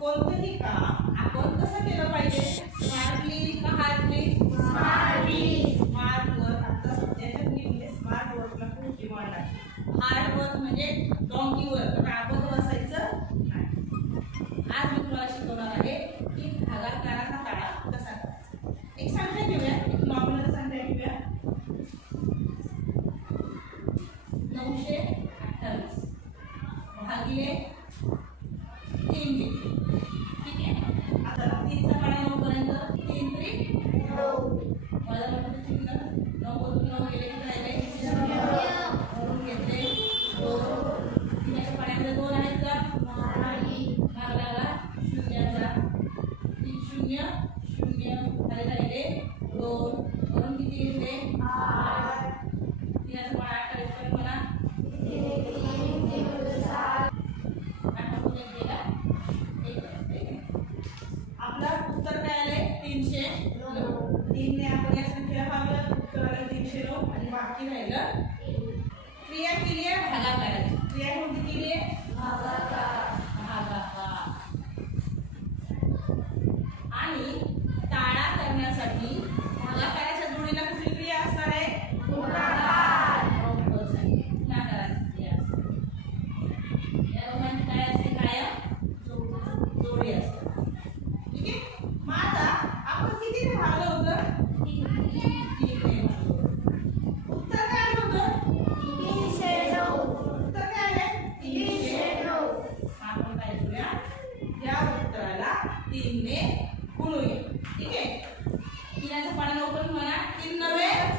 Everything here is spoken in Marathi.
कोणतंही काम आपण कसं केलं पाहिजे? स्मार्टली का हार्डली? स्मार्टली. स्मार्ट वर्क आता सध्याच्या पिढीमध्ये स्मार्ट वर्कला खूप डिमांड आहे. हार्ड वर्क म्हणजे डॉंकी वर्क, आपण बसायचं नाही. आज मी तुम्हाला शिकवणार आहे की भागाकाराचा काढा कसा करायचा. एक संख्या घेऊया, एक नॉमिनल संख्या घेऊया. 928 भागिले 3 घेतले. ठीक आहे. आता 3 चा पाडा 9 पर्यंत 3 3 9. मला म्हणतो किती झालं? 9 वरून 9 गेले किती राहिले? 0. वरून घेतले 2. 3 च्या पाड्यामध्ये 2 आहेत का? नाही. भाग लागला 0 चा. 3 0 0 खाली राहिले 2. वरून किती घेतले? 8. 3 चा पाडा 28 पर्यंत मला आपलं उत्तर काय आले? 309. 3 ने आपण या संख्येला भागलं, उत्तर आलं 309 आणि बाकी राहिलं क्रिया केली आहे भागाकाराची. क्रिया कोणती केली आहे? भागाकार. भागाकार. आणि टाळा करण्यासाठी भागाकाराच्या जोडीला कुठली क्रिया असणार आहे? गुणाकार. गुणाकाराची क्रिया असते. या दोघांची काय असते? कायम जोडी असते. ठीक आहे. मग आता आपण कितीने भागलं होतं? 3 ने भागलं. उत्तर काय आलं होतं? 309. उत्तर काय आलं? 309. आपण काय करूया? या उत्तराला 3 ने गुणूया. ठीक आहे. 3 चा पाडा 9 पण म्हणा. 3 9